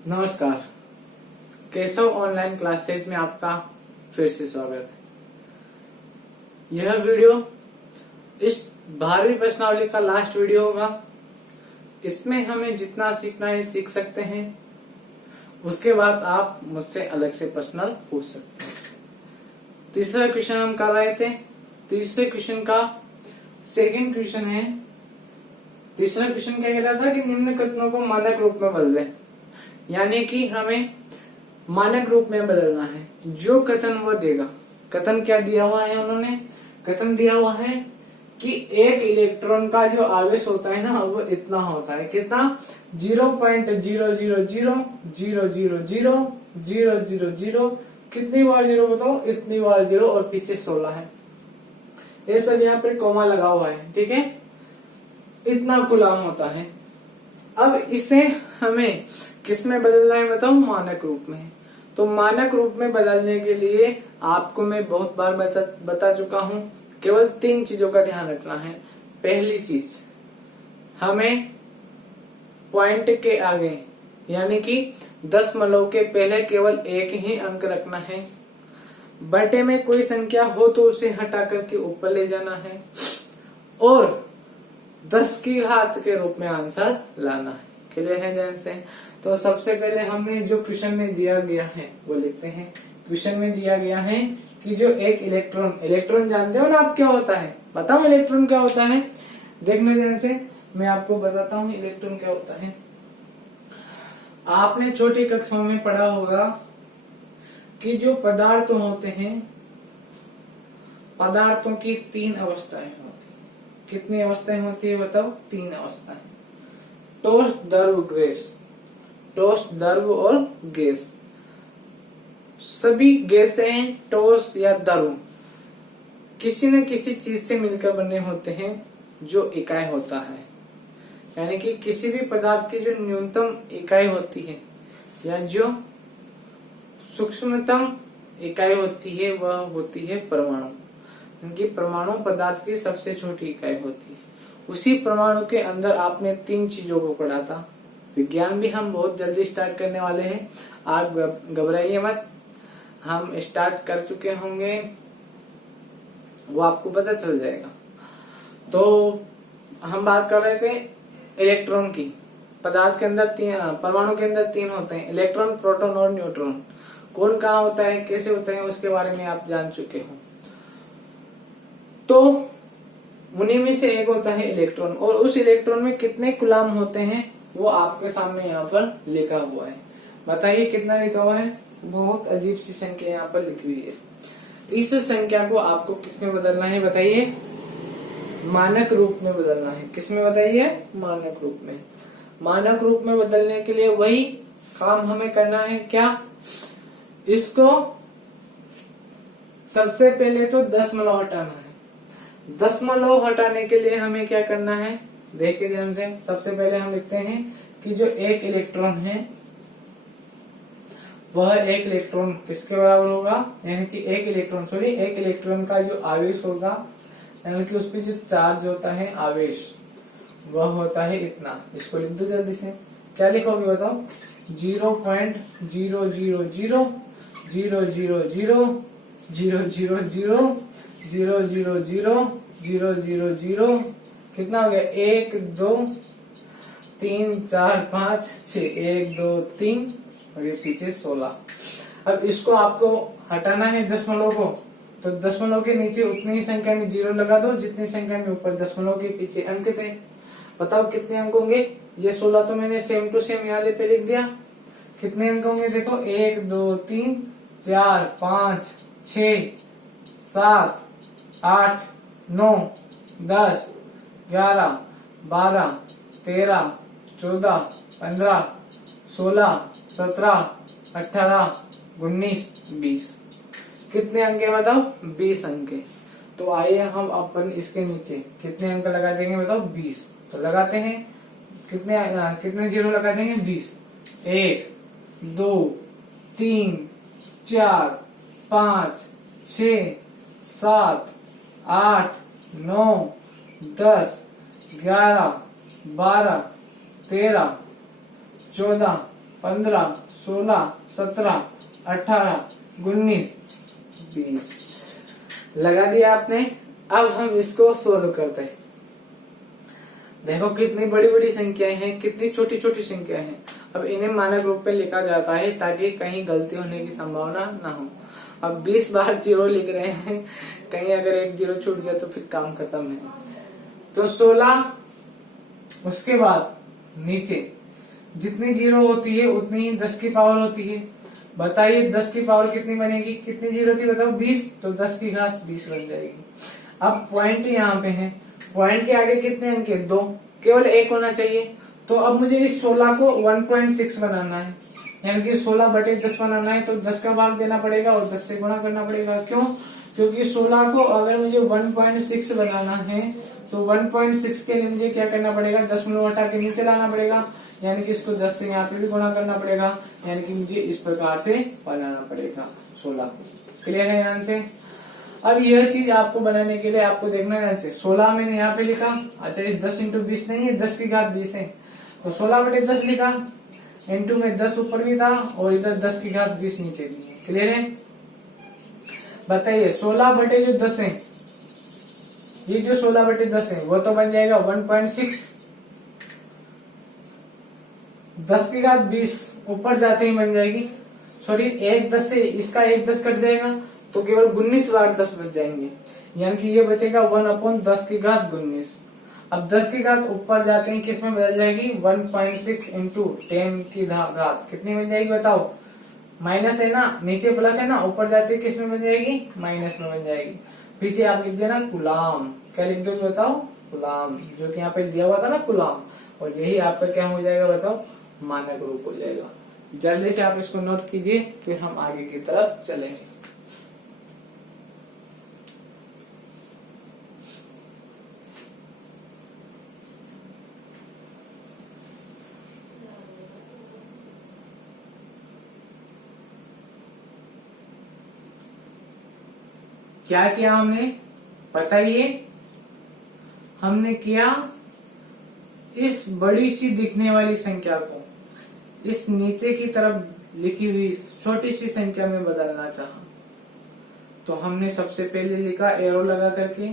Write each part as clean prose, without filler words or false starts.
नमस्कार। Keshav online classes में आपका फिर से स्वागत है। यह वीडियो इस 12वीं प्रश्नावली का लास्ट वीडियो होगा। इसमें हमें जितना सीखना है सीख सकते हैं। उसके बाद आप मुझसे अलग से पर्सनल पूछ सकते हैं। तीसरा क्वेश्चन हम कर रहे थे। तीसरे क्वेश्चन का सेकंड क्वेश्चन है। तीसरा क्वेश्चन क्या कहता था कि निम्न कथनों को मानक रूप में बदल दें, यानी कि हमें मानक रूप में बदलना है। जो कथन वो देगा। कथन क्या दिया हुआ है उन्होंने? कथन दिया हुआ है कि एक इलेक्ट्रॉन का जो आवेश होता है ना वो इतना होता है। कितना? 0.000000000 कितनी बार जीरो बताओ? इतनी बार जीरो और पीछे 16 है। ये सब यहाँ पर कॉमा लगा हुआ है, ठीक है। इतना कूलाम होता है। अब इसे हमें किस में बदलना है बताओ? मानक रूप में। तो मानक रूप में बदलने के लिए आपको मैं बहुत बार बता चुका हूं। केवल 3 चीजों का ध्यान रखना है। पहली चीज, हमें पॉइंट के आगे यानी कि दशमलव के पहले केवल एक ही अंक रखना है। बटे में कोई संख्या हो तो उसे हटा करके ऊपर ले जाना है और 10 की घात के रूप में आंसर लाना है। क्लियर है ध्यान से? तो सबसे पहले हमें जो क्वेश्चन में दिया गया है वो लिखते हैं। क्वेश्चन में दिया गया है कि जो एक इलेक्ट्रॉन जानते हो ना आप क्या होता है? बताओ इलेक्ट्रॉन क्या होता है? देखना ध्यान से, मैं आपको बताता हूँ इलेक्ट्रॉन क्या होता है। आपने छोटी कक्षाओं में पढ़ा होगा कि जो पदार्थ होते हैं, पदार्थों की 3 अवस्थाएं होती है। कितनी अवस्थाएं होती है बताओ? 3 अवस्थाएं। ठोस, द्रव, गैस। ठोस, द्रव और गैस। सभी गैसें, ठोस या द्रव किसी न किसी चीज से मिलकर बने होते हैं जो इकाई होता है। यानी कि किसी भी पदार्थ की जो न्यूनतम इकाई होती है या जो सूक्ष्मतम इकाई होती है वह होती है परमाणु। क्योंकि परमाणु पदार्थ की सबसे छोटी इकाई होती है। उसी परमाणु के अंदर आपने 3 चीजों को पढ़ा था। विज्ञान भी हम बहुत जल्दी स्टार्ट करने वाले हैं, आप घबराइए मत। हम स्टार्ट कर चुके होंगे, वो आपको पता चल जाएगा। तो हम बात कर रहे थे इलेक्ट्रॉन की। पदार्थ के अंदर परमाणु के अंदर 3 होते हैं, इलेक्ट्रॉन, प्रोटॉन और न्यूट्रॉन। कौन कहाँ होता है, कैसे होता है, उसके बारे में आप जान चुके हो। तो उन्हीं में से एक होता है इलेक्ट्रॉन, और उस इलेक्ट्रॉन में कितने कूलाम होते हैं वो आपके सामने यहाँ पर लिखा हुआ है। बताइए कितना लिखा हुआ है? बहुत अजीब सी संख्या यहाँ पर लिखी हुई है। इस संख्या को आपको किस में बदलना है बताइए? मानक रूप में बदलना है। किस में बताइए? मानक रूप में। मानक रूप में बदलने के लिए वही काम हमें करना है। क्या? इसको सबसे पहले तो दशमलव हटाना है। दशमलव हटाने के लिए हमें क्या करना है? देखिए ध्यान से। सबसे पहले हम लिखते हैं कि जो एक इलेक्ट्रॉन है वह एक इलेक्ट्रॉन किसके बराबर होगा? यानी कि एक इलेक्ट्रॉन का जो आवेश होगा, यानी कि उस पर जो चार्ज होता है, आवेश, वह होता है इतना। इसको लिख दो जल्दी से। क्या लिखोगे बताओ? 0.0000000000000 कितना हो गया? 1 2 3 4 5 6 1 2 3 और ये पीछे 16। अब इसको आपको हटाना है दशमलव को, तो दशमलव के नीचे उतनी ही संख्या में 0 लगा दो जितनी संख्या में ऊपर दशमलव के पीछे अंक थे। बताओ कितने अंक होंगे? ये 16 तो मैंने सेम टू सेम यहाँ पे लिख दिया। कितने अंक होंगे देखो? 1 2 3 4 5 6 7 8 9 10 11 12 13 14 15 16 17 18 19 20। कितने अंक है बताओ? 20 अंक है। तो आइए हम अपन इसके नीचे कितने अंक लगा देंगे बताओ? 20। तो लगाते हैं। कितने जीरो लगा देंगे? 20। 1 2 3 4 5 6 7 8 9 10 11 12 13 14 15, 16, 17, 18, 19, 20 लगा दिया आपने। अब हम इसको सोल्व करते हैं। देखो कितनी बड़ी बड़ी संख्याएं हैं, कितनी छोटी छोटी संख्याएं हैं। अब इन्हें मानक रूप में लिखा जाता है ताकि कहीं गलती होने की संभावना ना हो। अब 20 बार जीरो लिख रहे हैं, कहीं अगर एक जीरो छूट गया तो फिर काम खत्म है। तो 16, उसके बाद नीचे जितनी जीरो होती है उतनी ही 10 की पावर होती है। बताइए 10 की पावर कितनी बनेगी, कितनी जीरो थी बताओ 20, तो 10 की घात 20 बन जाएगी। अब पॉइंट यहाँ पे है, पॉइंट के आगे कितने अंक है 2, केवल एक होना चाहिए। तो अब मुझे इस 16 को 1.6 बनाना है, यानी कि 16/10 बनाना है। तो 10 का भाग देना पड़ेगा और 10 से गुणा करना पड़ेगा। क्यों? क्योंकि 16 को अगर मुझे 1.6 बनाना है तो 1.6 के लिए मुझे क्या करना पड़ेगा, 10 हटा के नीचे लाना पड़ेगा, यानी कि इसको 10 से यहाँ पे भी गुणा करना पड़ेगा, यानी कि मुझे इस प्रकार से बनाना पड़ेगा 16 को। क्लियर है ध्यान से? अब यह चीज आपको बनाने के लिए आपको देखना है ध्यान से। 16 मैंने यहाँ पे लिखा, अच्छा ये 10 × 20 नहीं है, 10 की घात 20 है, तो 16/10 लिखा, इंटू में 10 ऊपर भी था और इधर 10 की घात 20 नीचे भी है। क्लियर है? बताइए 16/10 है, ये जो 16/10 है वो तो बन जाएगा 1.6, 10 की घात 20 ऊपर जाते ही बन जाएगी, सॉरी एक 10 से इसका एक 10 कट जाएगा तो केवल 19 बार 10 बच जाएंगे, यानी कि ये बचेगा 1/10 की घात 19। अब 10 की घात ऊपर जाते ही किस में बदल जाएगी, 1.6 इंटू 10 की घात कितनी बन जाएगी बताओ, माइनस है ना, नीचे प्लस है ना, ऊपर जाते ही किस में बन जाएगी, माइनस में बन जाएगी। पीछे आप लिख देना कूलाम, क्या लिख दोगे बताओ, कूलाम, जो कि यहाँ पे दिया हुआ था ना कूलाम, और यही आपका क्या हो जाएगा बताओ, मानक रूप हो जाएगा। जल्दी से आप इसको नोट कीजिए, फिर हम आगे की तरफ चलेंगे। क्या किया हमने बताइए, हमने किया इस बड़ी सी दिखने वाली संख्या को इस नीचे की तरफ लिखी हुई छोटी सी संख्या में बदलना चाहा। तो हमने सबसे पहले लिखा एरो लगा करके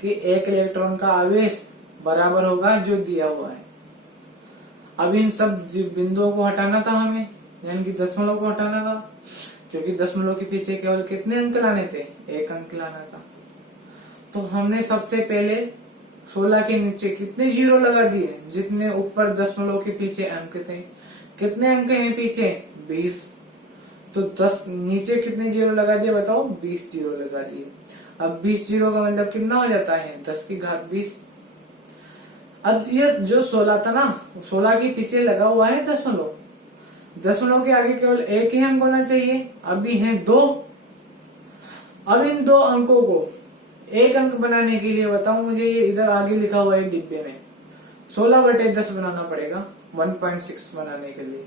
कि एक इलेक्ट्रॉन का आवेश बराबर होगा जो दिया हुआ है। अब इन सब बिंदुओं को हटाना था हमें, यानी कि दशमलव को हटाना था, क्योंकि दशमलव के पीछे केवल कितने अंक लाने थे, एक अंक लाना था। तो हमने सबसे पहले 16 के नीचे कितने जीरो लगा दिए, जितने ऊपर दशमलव के पीछे अंक थे। कितने अंक हैं पीछे, 20, तो 10 नीचे कितने जीरो लगा दिए बताओ, 20 जीरो लगा दिए। अब 20 जीरो का मतलब कितना हो जाता है, 10 की घात 20। अब ये जो 16 था ना, 16 के पीछे लगा हुआ है दशमलव, दशमलव के आगे केवल एक ही अंक होना चाहिए, अभी है 2। अब इन 2 अंकों को एक अंक बनाने के लिए बताओ मुझे, ये इधर आगे लिखा हुआ है डिब्बे में 16/10 बनाना पड़ेगा 1.6 बनाने के लिए।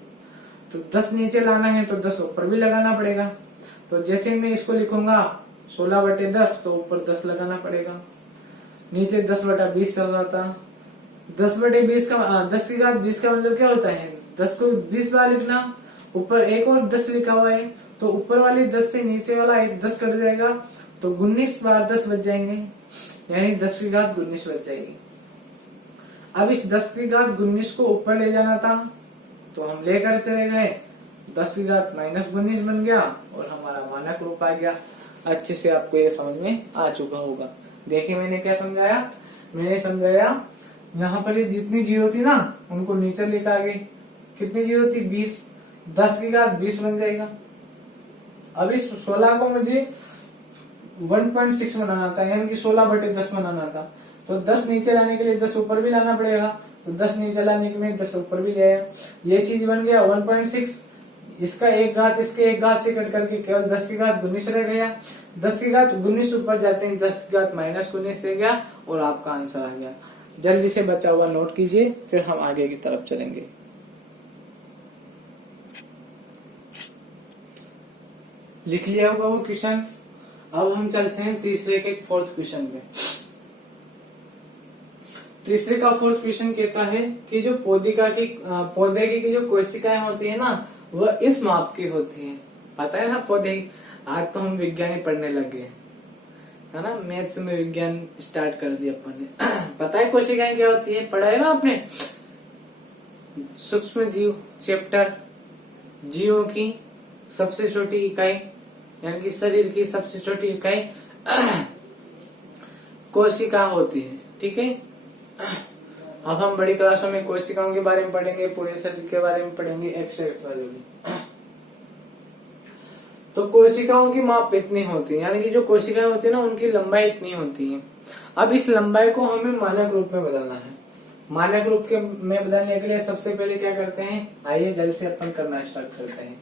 तो 10 नीचे लाना है तो 10 ऊपर भी लगाना पड़ेगा। तो जैसे मैं इसको लिखूंगा 16/10 तो ऊपर 10 लगाना पड़ेगा, नीचे 10/20 चल रहा था। 10/20 का 10 की घात 20 का मतलब क्या होता है, 10 को 20 बार लिखना, ऊपर एक और 10 लिखा हुआ है, तो ऊपर वाली 10 से नीचे वाला एक 10 कट जाएगा, तो 19 बार 10 बच जाएंगे, यानी 10 की घात 19 बच जाएगी। अब इस 10 की घात 19 को ऊपर ले जाना था, तो हम लेकर चले गए, 10 की घात -19 बन गया और हमारा मानक रूप आ गया। अच्छे से आपको ये समझ में आ चुका होगा। देखिए मैंने क्या समझाया, मैंने समझाया यहाँ पर जितनी जीरो थी ना उनको नीचे लेकर आ गए, कितनी जीरो थी 20, 10 की घात 20 बन जाएगा। अब इस 16 को मुझे 1.6 बनाना था, यानी कि 16/10 बनाना था, तो 10 नीचे लाने के लिए 10 ऊपर भी लाना पड़ेगा, तो 10 नीचे लाने के लिए 10 ऊपर भी ले आया, ये चीज बन गया 1.6। इसका एक घात इसके एक घात से कट करके केवल 10 की घात 19 रह गया, 10 की घात 19 ऊपर जाते हैं 10 की घात -19 रह गया और आपका आंसर आ गया। जल्दी से बचा हुआ नोट कीजिए, फिर हम आगे की तरफ चलेंगे। लिख लिया होगा वो क्वेश्चन। अब हम चलते हैं तीसरे के 4th क्वेश्चन पे। तीसरे का फोर्थ क्वेश्चन कहता है कि जो पौधे की जो कोशिकाएं होती है ना, वह इस माप की होती है। पता है ना पौधे, आज तो हम विज्ञान ही पढ़ने लग गए है ना, मैथ्स में विज्ञान स्टार्ट कर दिया अपन ने। पता है कोशिकाएं क्या होती है, पढ़ा है ना आपने, सूक्ष्म जीव चैप्टर, जीवों की सबसे छोटी इकाई यानी कि शरीर की सबसे छोटी इकाई कोशिका होती है। ठीक है, अब हम बड़ी क्लासों में कोशिकाओं के बारे में पढ़ेंगे, पूरे शरीर के बारे में पढ़ेंगे, एक्सेट्रा जो भी। तो कोशिकाओं की माप इतनी होती है, यानी कि जो कोशिकाएं होती है ना, उनकी लंबाई इतनी होती है। अब इस लंबाई को हमें मानक रूप में बदलना है। मानक रूप के में बदलने के लिए सबसे पहले क्या करते हैं, आइए जल्द से अपन करना स्टार्ट करते हैं।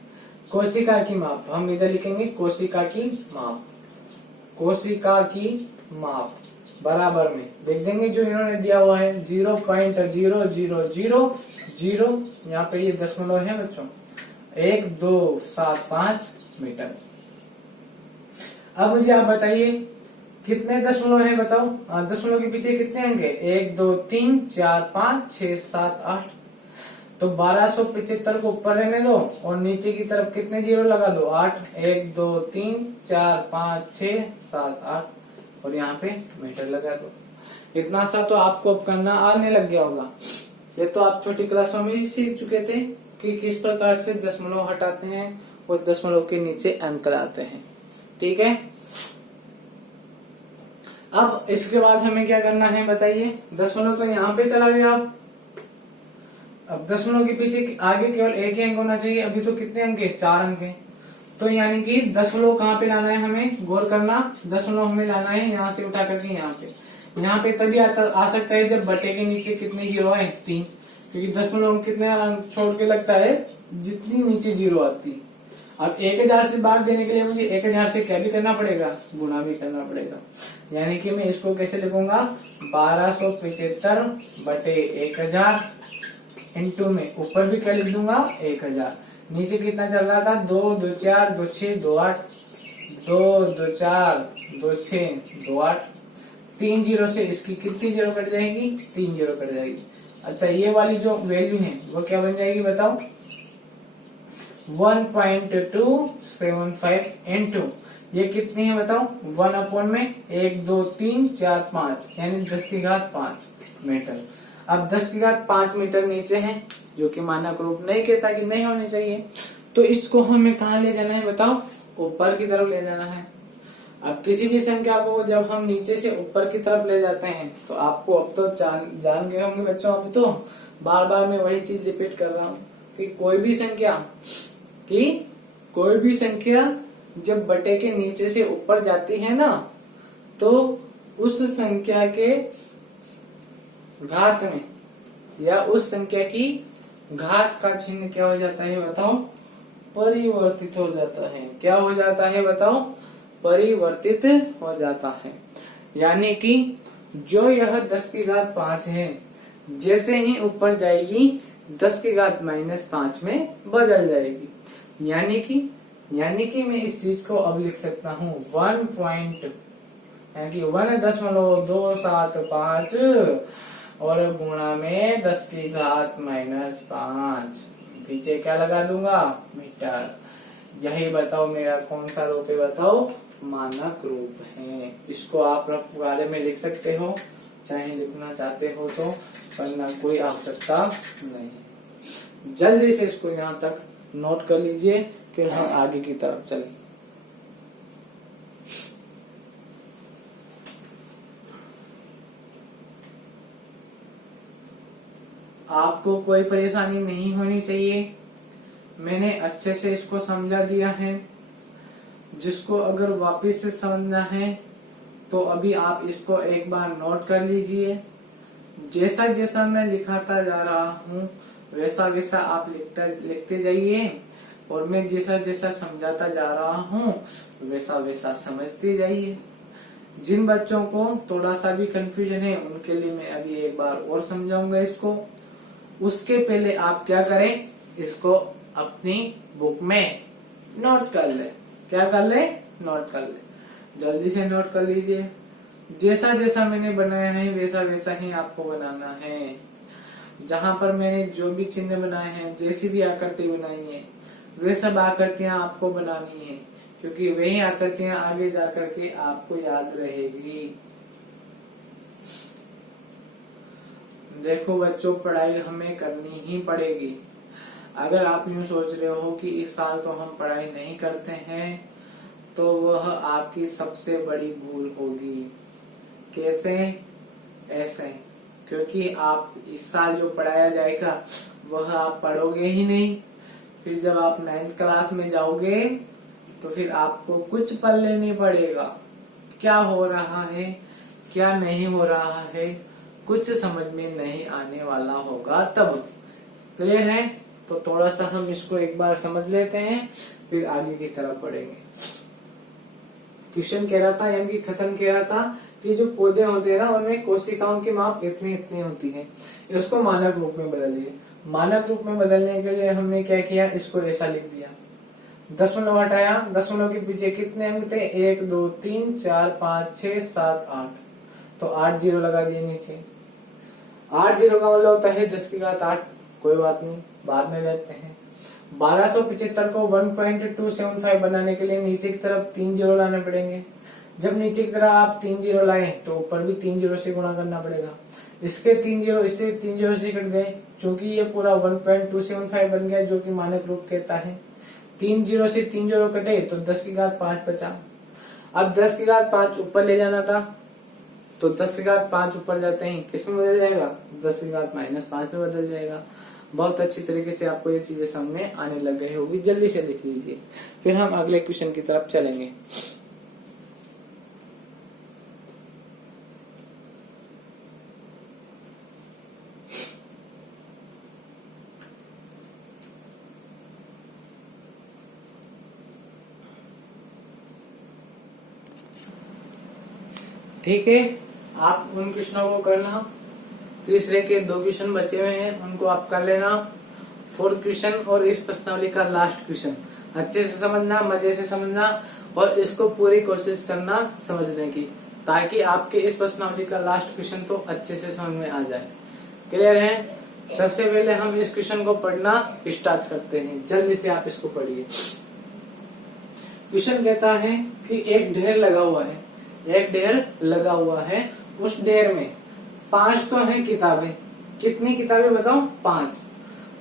कोशिका की माप हम इधर लिखेंगे, कोशिका की माप, कोशिका की माप बराबर में लिख देंगे जो इन्होंने दिया हुआ है 0.0000, यहाँ पे ये दशमलव है बच्चों, 1275 मीटर। अब मुझे आप बताइए कितने दशमलव है, बताओ। दशमलव के पीछे कितने अंक है, 1 2 3 4 5 6 7 8। तो 1275 को ऊपर रहने दो और नीचे की तरफ कितने जीरो लगा दो, 8। 1 2 3 4 5 6 7 8 और यहाँ पे मीटर लगा दो। इतना सा तो आपको अब करना आने लग गया होगा। ये तो आप छोटी क्लासों में ही सीख चुके थे कि किस प्रकार से दशमलव हटाते हैं और दशमलव के नीचे अंक लाते हैं। ठीक है, अब इसके बाद हमें क्या करना है बताइए। दशमलव तो यहाँ पे चला गया, अब दशमलव के पीछे आगे केवल एक ही अंक होना चाहिए। अभी तो कितने अंक है, 4 अंक है। तो यानी कि दशमलव कहाँ पे लाना है, हमें गौर करना, दशमलव हमें लाना है यहाँ से उठा करके यहाँ पे तभी आ सकता है जब बटे के नीचे कितने जीरो है, 3। क्योंकि दशमलव कितने अंक छोड़ के लगता है, जितनी नीचे जीरो आती। अब 1000 से भाग देने के लिए मुझे 1000 से क्या भी करना पड़ेगा, गुणा भी करना पड़ेगा। यानी कि मैं इसको कैसे लिखूंगा, 1275 बटे 1000 इंटू में ऊपर भी क्या लिख दूंगा 1000, नीचे कितना चल रहा था, 2 2 4 2 6 2 8, 2 2 4 2 6 2 8। 3 जीरो से इसकी कितनी जीरो कट जाएगी, 3 जीरो कट जाएगी। अच्छा, ये वाली जो वैल्यू है वो क्या बन जाएगी बताओ, 1.275 इंटू ये कितनी है बताओ, 1 अपॉन में 1 2 3 4 5 यानी 10 की घात 5 मीटर। अब 10 की घात 5 मीटर नीचे है, जो कि मानक रूप नहीं कहता कि नहीं होनी चाहिए। तो इसको हमें कहाँ ले जाना है बताओ, ऊपर की तरफ ले जाना है। अब किसी भी संख्या को जब हम नीचे से ऊपर की तरफ ले जाते हैं तो आपको अब तो जान गए होंगे बच्चों, अभी तो बार बार मैं वही चीज रिपीट कर रहा हूँ कि कोई भी संख्या जब बटे के नीचे से ऊपर जाती है ना, तो उस संख्या के घात में या उस संख्या की घात का चिन्ह क्या हो जाता है बताओ, परिवर्तित हो जाता है। क्या हो जाता है बताओ, परिवर्तित हो जाता है। यानी कि जो यह 10 की घात 5 है, जैसे ही ऊपर जाएगी 10 की घात -5 में बदल जाएगी। यानी कि मैं इस चीज को अब लिख सकता हूँ 1.275 और गुणा में 10 की घात -5, पीछे क्या लगा दूंगा, मीटर। यही बताओ मेरा कौन सा रूप है बताओ, मानक रूप है। इसको आप रफवारे में लिख सकते हो, चाहे लिखना चाहते हो तो, वरना कोई आवश्यकता नहीं। जल्दी से इसको यहाँ तक नोट कर लीजिए, फिर हम आगे की तरफ चलें। आपको कोई परेशानी नहीं होनी चाहिए, मैंने अच्छे से इसको समझा दिया है। जिसको अगर वापस से समझना है तो अभी आप इसको एक बार नोट कर लीजिए। जैसा जैसा मैं लिखाता जा रहा हूँ वैसा वैसा आप लिखते जाइए, और मैं जैसा जैसा समझाता जा रहा हूँ वैसा वैसा समझते जाइए। जिन बच्चों को थोड़ा सा भी कंफ्यूजन है उनके लिए मैं अभी एक बार और समझाऊंगा इसको। उसके पहले आप क्या करें, इसको अपनी बुक में नोट कर ले। क्या कर ले, नोट कर ले। जल्दी से नोट कर लीजिए। जैसा जैसा मैंने बनाया है वैसा वैसा ही आपको बनाना है। जहां पर मैंने जो भी चिन्ह बनाए हैं, जैसी भी आकृति बनाई है, वे सब आकृतियां आपको बनानी है, क्योंकि वही आकृतियां आगे जाकर के आपको याद रहेगी। देखो बच्चों, पढ़ाई हमें करनी ही पड़ेगी। अगर आप यूं सोच रहे हो कि इस साल तो हम पढ़ाई नहीं करते हैं, तो वह आपकी सबसे बड़ी भूल होगी। कैसे? ऐसे, क्योंकि आप इस साल जो पढ़ाया जाएगा वह आप पढ़ोगे ही नहीं। फिर जब आप 9th क्लास में जाओगे तो फिर आपको कुछ पल्ले नहीं पड़ेगा। क्या हो रहा है, क्या नहीं हो रहा है, कुछ समझ में नहीं आने वाला होगा तब। क्लियर है? तो थोड़ा सा हम इसको एक बार समझ लेते हैं, फिर आगे की तरफ बढ़ेंगे। क्वेश्चन कह रहा था, यानी कि कथन कह रहा था कि जो पौधे होते हैं ना, उनमें कोशिकाओं की माप इतनी इतनी होती है। इसको मानक रूप में बदलिए। मानक रूप में बदलने के लिए हमने क्या किया, इसको ऐसा लिख दिया, दशमलव हटाया, दशमलव के पीछे कितने अंक थे, 1 2 3 4 5 6 7 8, तो 8 जीरो लगा दिए नीचे। 8 जीरो का मतलब होता है 10 की घात 8। कोई बात नहीं, बाद में देखते हैं। 1275 को 1.275 बनाने के लिए नीचे की तरफ 3 जीरो लाने पड़ेंगे। जब नीचे की तरफ आप 3 जीरो लाए तो ऊपर भी 3 जीरो से गुणा करना पड़ेगा। इसके 3 जीरो इससे 3 जीरो से कट गए, क्योंकि ये पूरा 1.275 बन गया, जो कि मानक रूप कहता है। 3 जीरो से 3 जीरो कटे तो 10 की घात 5 बचा। अब 10 की घात 5 ऊपर ले जाना था, तो 10 की घात 5 ऊपर जाते हैं, किस में बदल जाएगा, 10 की घात -5 में बदल जाएगा। बहुत अच्छी तरीके से आपको ये चीजें समझ में आने लग गई होगी। जल्दी से लिख लीजिए, फिर हम अगले क्वेश्चन की तरफ चलेंगे। ठीक है, आप उन क्वेश्चनों को करना। तीसरे के 2 क्वेश्चन बचे हुए हैं, उनको आप कर लेना। 4th क्वेश्चन और इस प्रश्नावली का लास्ट क्वेश्चन अच्छे से समझना, मजे से समझना, और इसको पूरी कोशिश करना समझने की, ताकि आपके इस प्रश्नावली का लास्ट क्वेश्चन तो अच्छे से समझ में आ जाए। क्लियर है? सबसे पहले हम इस क्वेश्चन को पढ़ना स्टार्ट करते हैं। जल्दी से आप इसको पढ़िए। क्वेश्चन कहता है कि एक ढेर लगा हुआ है, एक ढेर लगा हुआ है, उस ढेर में 5 तो हैं किताबें। कितनी किताबें बताओ? 5।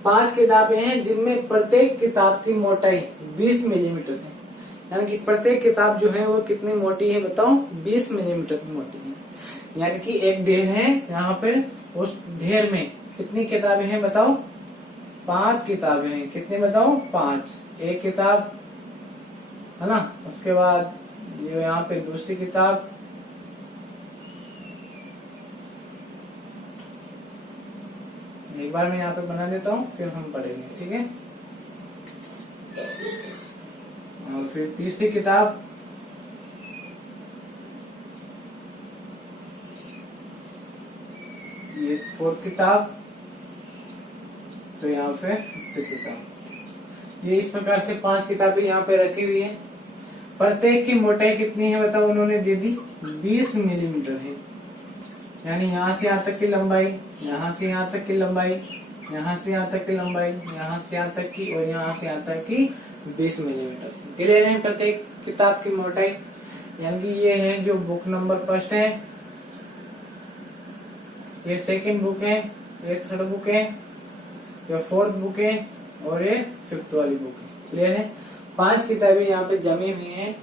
5 किताबें हैं, जिनमें प्रत्येक किताब की मोटाई 20 मिलीमीटर है। यानी कि प्रत्येक किताब जो है वो कितनी मोटी है बताओ? 20 मिलीमीटर की मोटी है। यानी कि एक ढेर है, यहाँ पर उस ढेर में कितनी किताबें हैं बताओ? 5 किताबें हैं। कितनी बताओ? 5। एक किताब है ना, उसके बाद ये यहाँ पे दूसरी किताब, एक बार मैं यहाँ पे बना देता हूँ, फिर हम पढ़ेंगे। ठीक है? और फिर तीसरी किताब, ये 4th किताब, तो यहाँ पे 5th किताब। ये इस प्रकार से 5 किताबें यहाँ पे रखी हुई है। प्रत्येक की मोटाई कितनी है बताओ? उन्होंने दे दी 20 मिलीमीटर है। यानी यहाँ से यहाँ तक की लंबाई, यहाँ से यहाँ तक की लंबाई, यहाँ से यहाँ तक की लंबाई, यहाँ से यहाँ तक की, और यहाँ से यहाँ तक की 20 मिलीमीटर। क्लियर है? प्रत्येक किताब की मोटाई। यानी कि ये है जो बुक नंबर 1 है, ये 2nd बुक है, ये 3rd बुक है, ये 4th बुक है, और ये 5th वाली बुक है। क्लियर है? 5 किताबें यहाँ पे जमी हुई हैं।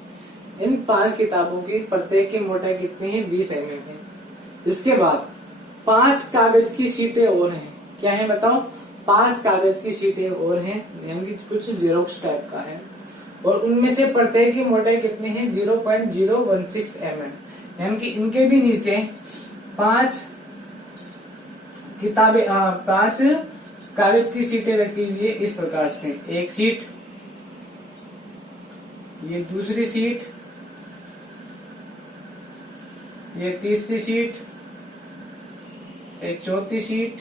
इन 5 किताबों की प्रत्येक की मोटाई कितनी है? 20 mm है। इसके बाद 5 कागज की शीटें और हैं। क्या है बताओ? 5 कागज की शीटें और हैं, यानी कि कुछ जेरोक्स टाइप का है, और उनमें से प्रत्येक की मोटाई कितनी है? 0.016 mm। यानी कि इनके भी नीचे 5 किताबें 5 कागज की शीटें रखी हुई है इस प्रकार से। एक शीट, ये दूसरी सीट, ये तीसरी सीट, एक चौथी सीट,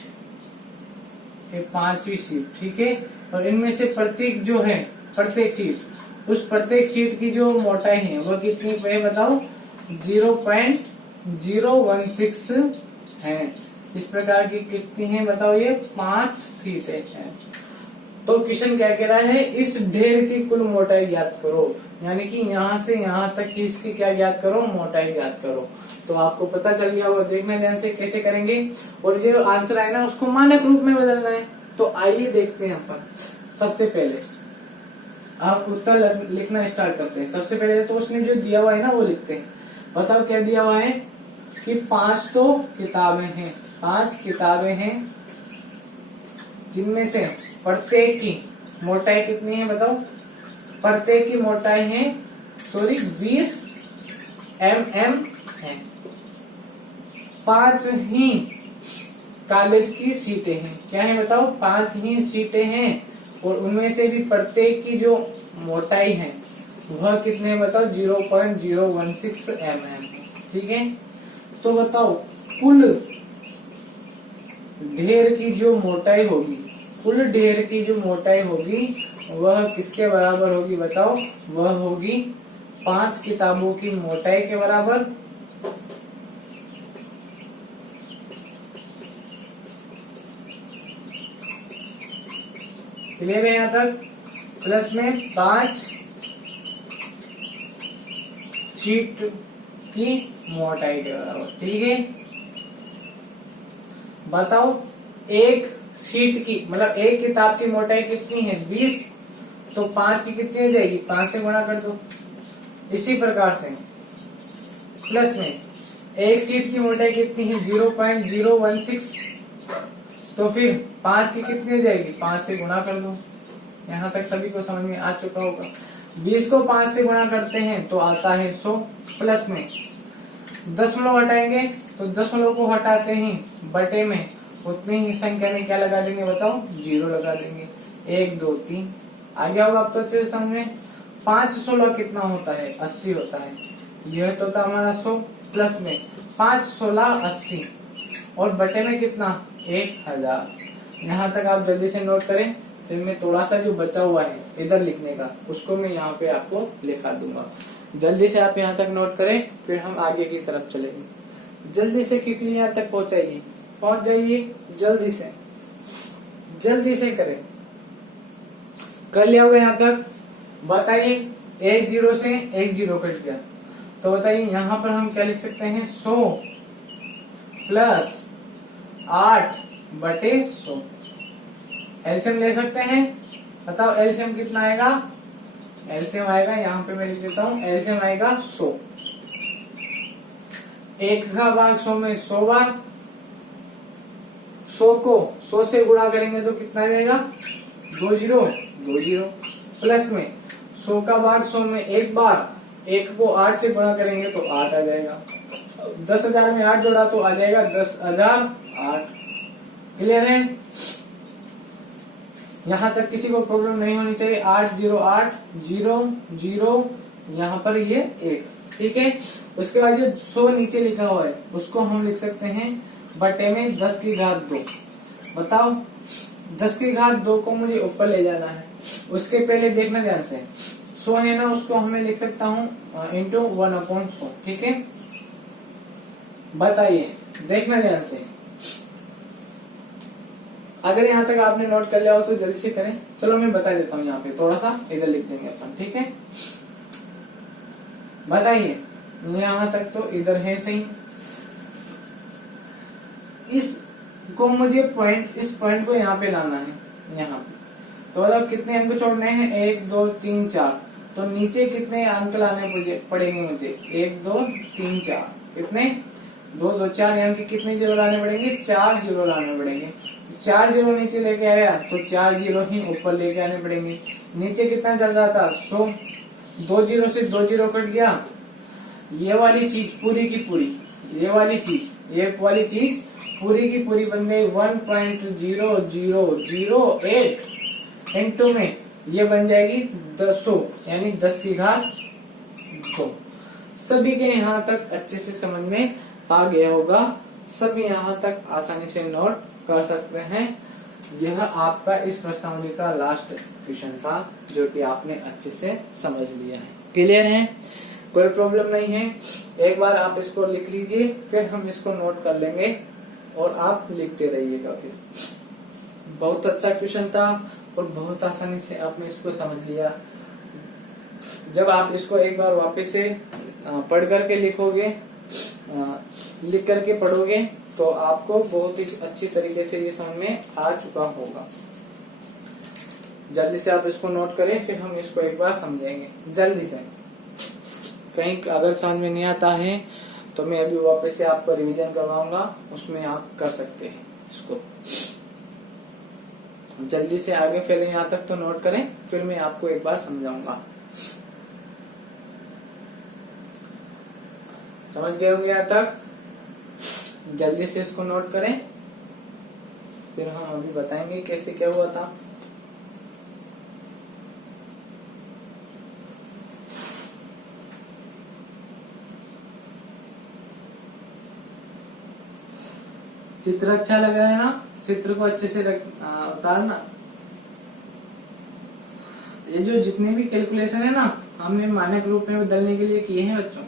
एक 5वीं सीट। ठीक है? और इनमें से प्रत्येक जो है, प्रत्येक सीट, उस प्रत्येक सीट की जो मोटाई है वो कितनी है बताओ? 0.016 016 है। इस प्रकार की कितनी है बताओ, ये 5 सीटें हैं। तो क्वेश्चन क्या कह रहा है, इस ढेर की कुल मोटाई ज्ञात करो, यानी कि यहाँ से यहाँ तक की इसकी क्या ज्ञात करो, मोटाई ज्ञात करो। तो आपको पता चल गया होगा, देखना ध्यान से कैसे करेंगे। और जो आंसर आए ना उसको मानक रूप में बदलना है। तो आइए देखते हैं अपन। सबसे पहले आप उत्तर लिखना स्टार्ट करते हैं। सबसे पहले तो उसने जो दिया हुआ है ना वो लिखते हैं। बताओ क्या दिया हुआ है कि 5 तो किताबें हैं, 5 किताबें हैं, जिनमें से प्रत्येक की मोटाई कितनी है बताओ। प्रत्येक की मोटाई है 20 mm है। 5 ही कागज की सीटें हैं। क्या है बताओ, 5 ही सीटें हैं और उनमें से भी प्रत्येक की जो मोटाई है वह कितने बताओ, 0.016 mm। ठीक है, तो बताओ कुल ढेर की जो मोटाई होगी, कुल ढेर की जो मोटाई होगी वह किसके बराबर होगी बताओ, वह होगी 5 किताबों की मोटाई के बराबर। क्लियर है यहाँ तक, प्लस में 5 शीट की मोटाई के बराबर। ठीक है, बताओ एक शीट की मतलब एक किताब की मोटाई कितनी है 20, तो 5 की कितनी हो जाएगी, 5 से गुणा कर दो। इसी प्रकार से प्लस में एक शीट की मोटाई कितनी है 0.016, तो फिर 5 की कितनी हो जाएगी, 5 से गुणा कर दो। यहाँ तक सभी को समझ में आ चुका होगा। 20 को 5 से गुणा करते हैं तो आता है 100, प्लस में दशमलव हटाएंगे तो दशमलव को हटाते ही बटे में उतनी ही संख्या में क्या लगा देंगे बताओ, 0 लगा देंगे। 1 2 3 आ गया होगा अब तो अच्छे से समझ में। 5 16 कितना होता है, 80 होता है। यह तो था हमारा 100, प्लस में 5 16 80 और बटे में कितना 1000। यहाँ तक आप जल्दी से नोट करें। फिर मैं थोड़ा सा जो बचा हुआ है इधर लिखने का उसको मैं यहाँ पे आपको लिखा दूंगा। जल्दी से आप यहाँ तक नोट करें, फिर हम आगे की तरफ चलेंगे। जल्दी से क्विकली यहाँ तक पहुंच जाइए, जल्दी से करें। कर लिया होगा यहाँ तक, बताइए। 1 0 से 1 0 कट गया, तो बताइए यहाँ पर हम क्या लिख सकते हैं, 100 प्लस 8 बटे 100। एलसीएम ले सकते हैं, बताओ एलसीएम कितना आएगा। एलसीएम आएगा, यहाँ पे मैं लिख देता हूँ, एलसीएम आएगा 100। 1 का भाग 100 में 100 बार, 100 को 100 से गुणा करेंगे तो कितना जाएगा, 2 0 2 0, प्लस में 100 का भाग 100 में 1 बार, 1 को 8 से गुणा करेंगे तो 8 आ जाएगा। 10,000 में 8 जोड़ा तो आ जाएगा 10,008। क्लियर है, यहाँ तक किसी को प्रॉब्लम नहीं होनी चाहिए। 8 0 8 0 0, यहाँ पर ये 1। ठीक है, उसके बाद जो 100 नीचे लिखा हुआ है उसको हम लिख सकते हैं बटे में 10 की घात 2। बताओ 10 की घात 2 को मुझे ऊपर ले जाना है। उसके पहले देखना ध्यान से, 100 है ना, उसको हमें लिख सकता हूँ इंटू 1/100। ठीक है, बताइए, देखना ध्यान से। अगर यहाँ तक आपने नोट कर लिया हो तो जल्दी से करें। चलो मैं बता देता हूँ, यहाँ पे थोड़ा सा इधर लिख देंगे अपन। ठीक है, बताइए। यहाँ तक तो इधर है सही। इसको मुझे इस पॉइंट को यहाँ पे लाना है। यहाँ पे तो अब कितने अंक छोड़ने हैं, 1 2 3 4। तो नीचे कितने अंक लाने पड़ेंगे मुझे, 1 2 3 4। कितने, 2 2 4, यहाँ के कितने जीरो लाने पड़ेंगे, 4 जीरो लाने पड़ेंगे। 4 जीरो नीचे लेके आया तो 4 जीरो ही ऊपर लेके आने पड़ेंगे। नीचे कितना चल रहा था, 100। 2 जीरो से 2 जीरो कट गया। ये वाली चीज पूरी की पूरी, ये वाली चीज पूरी की पूरी बन गई 1.0008 इंटू में ये बन जाएगी 100, यानी 10 की घात 2। सभी के यहाँ तक अच्छे से समझ में आ गया होगा। सब यहाँ तक आसानी से नोट कर सकते हैं। यह आपका इस प्रश्नावली का लास्ट क्वेश्चन था जो कि आपने अच्छे से समझ लिया है। क्लियर है, कोई प्रॉब्लम नहीं है। एक बार आप इसको लिख लीजिए, फिर हम इसको नोट कर लेंगे और आप लिखते रहिएगा। फिर बहुत अच्छा क्वेश्चन था और बहुत आसानी से आपने इसको समझ लिया। जब आप इसको एक बार वापस से पढ़ करके लिखोगे, लिख करके पढ़ोगे, तो आपको बहुत ही अच्छी तरीके से ये समझ में आ चुका होगा। जल्दी से आप इसको नोट करें, फिर हम इसको एक बार समझेंगे जल्दी से। कहीं अगर समझ में नहीं आता है तो मैं अभी वापस से आपको रिवीजन करवाऊंगा, उसमें आप कर सकते हैं इसको। जल्दी से आगे पहले यहाँ तक तो नोट करें, फिर मैं आपको एक बार समझाऊंगा। समझ गए होंगे यहाँ तक? जल्दी से इसको नोट करें, फिर हम अभी बताएंगे कैसे क्या हुआ था। चित्र अच्छा लग रहा है ना? चित्र को अच्छे से उतारना। ये जो जितने भी कैलकुलेशन है ना, हमने मानक रूप में बदलने के लिए किए हैं बच्चों।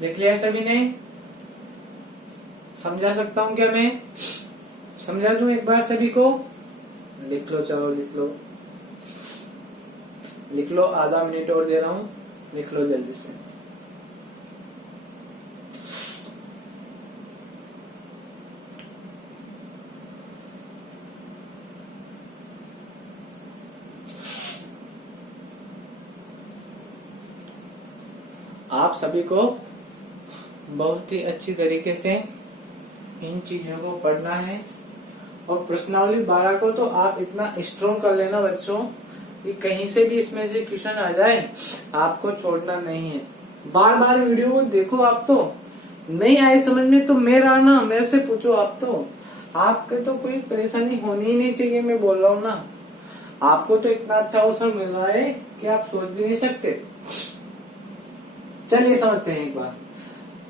लिख लिया सभी ने? समझा सकता हूँ क्या मैं? समझा दूं एक बार सभी को? लिख लो, चलो लिख लो, लिख लो। आधा मिनट और दे रहा हूँ, लिख लो जल्दी से। आप सभी को बहुत ही अच्छी तरीके से इन चीजों को पढ़ना है। और प्रश्नावली 12 को तो आप इतना स्ट्रॉन्ग कर लेना बच्चों कि कहीं से भी इसमें से क्वेश्चन आ जाए, आपको छोड़ना नहीं है। बार बार वीडियो को देखो। आप तो नहीं आए समझ में तो मेरे से पूछो। आप तो, आपके तो कोई परेशानी होनी ही नहीं चाहिए। मैं बोल रहा हूँ ना, आपको तो इतना अच्छा अवसर मिल रहा है कि आप सोच भी नहीं सकते। चलिए समझते हैं एक बार।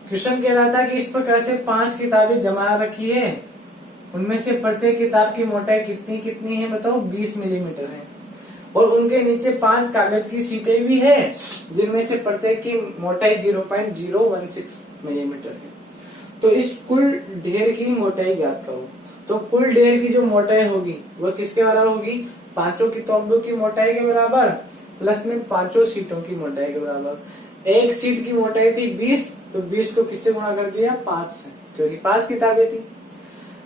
क्वेश्चन कह रहा था कि इस प्रकार से 5 किताबें जमा रखी है, उनमें से प्रत्येक किताब की मोटाई कितनी कितनी है बताओ? 20 मिलीमीटर है। और उनके नीचे 5 कागज की सीटें भी है, जिनमें से प्रत्येक की मोटाई 0.016 मिलीमीटर है। तो इस कुल ढेर की मोटाई ज्ञात करो। तो कुल ढेर की जो मोटाई होगी वह किसके बराबर होगी? 5 किताबों की मोटाई के बराबर प्लस में 5 सीटों की मोटाई के बराबर। एक सीट की मोटाई थी 20, तो 20 को किससे गुणा कर दिया? 5 से, क्योंकि 5 किताबें थी।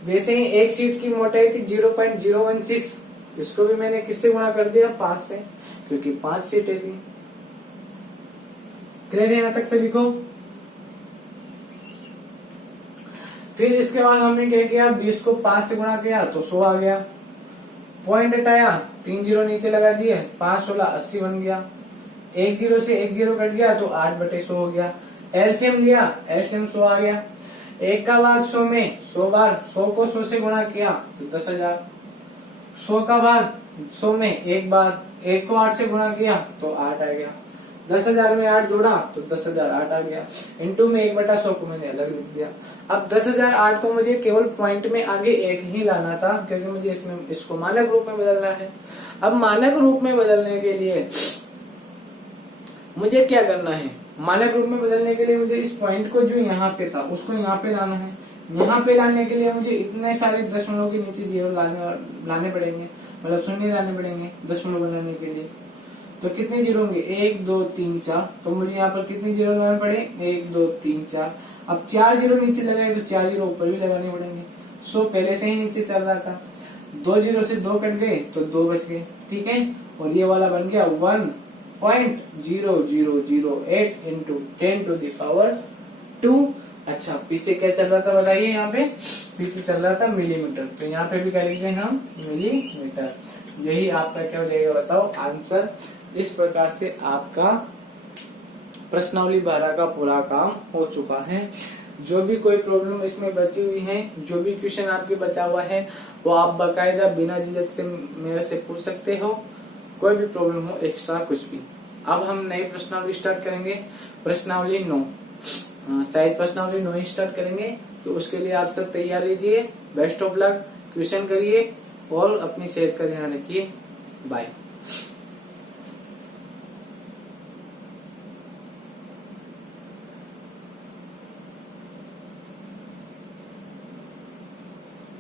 वैसे ही एक सीट की मोटाई थी 0.016, इसको भी मैंने किससे गुणा कर दिया? 5 से, क्योंकि 5 सीटें थी। क्लियर है यहाँ तक सभी को? फिर इसके बाद हमने क्या किया? 20 को 5 से गुणा किया तो 100 आ गया। पॉइंट हटाया, 3 जीरो नीचे लगा दिए, 5 16 80 बन गया। 1 जीरो से 1 जीरो कट गया तो 8/100 हो गया। एलसीएम लिया, एलसीएम 100 आ गया। 1 का भाग 100 में 100 बार, 100 को 100 से गुणा किया तो 10,000। 100 का भाग 100 में 1 बार, 1 को 8 से गुणा किया तो 8 आ गया। 10,000 में 8 जोड़ा तो 10,000 8 आ गया। इंटू में 1/100 को मैंने अलग लिख दिया। अब 10,000 8 को मुझे केवल पॉइंट में आगे 1 ही लाना था, क्योंकि मुझे इसको मानक रूप में बदलना है। अब मानक रूप में बदलने के लिए मुझे क्या करना है? मानक रूप में बदलने के लिए मुझे इस पॉइंट को जो यहाँ पे था उसको यहाँ पे लाना है। यहाँ पे लाने के लिए मुझे इतने सारे दशमलव के नीचे जीरो लाने पड़ेंगे, मतलब शून्य लाने पड़ेंगे दशमलव बनाने के लिए। तो कितने जीरो होंगे, 1 2 3 4। तो मुझे यहाँ पर कितने जीरो लगाने पड़े, 1 2 3 4। अब 4 जीरो नीचे लगाए तो 4 जीरो ऊपर भी लगाने पड़ेंगे। सो पहले से ही नीचे चल रहा था, 2 जीरो से 2 कट गए तो 2 बच गए, ठीक है। और ये वाला बन गया 1.0008 इंटू 10⁻²। अच्छा पीछे क्या चल रहा था बताइए, यहाँ पे पीछे चल रहा था मिलीमीटर, तो यहाँ पे भी क्या लिखते हैं हम, मिलीमीटर। यही आपका क्या हो जाएगा बताओ आंसर। इस प्रकार से आपका प्रश्नावली 12 का पूरा काम हो चुका है। जो भी कोई प्रॉब्लम इसमें बची हुई है, जो भी क्वेश्चन आपके बचा हुआ है, वो आप बाकायदा बिना झिझक से मेरे से पूछ सकते हो, कोई भी प्रॉब्लम हो, एक्स्ट्रा कुछ भी। अब हम नई प्रश्नावली स्टार्ट करेंगे, प्रश्नावली 9, शायद प्रश्नावली 9 ही स्टार्ट करेंगे। तो उसके लिए आप सब तैयार रहिए, बेस्ट ऑफ लक, क्वेश्चन करिए और अपनी सेहत का ध्यान रखिए। बाय।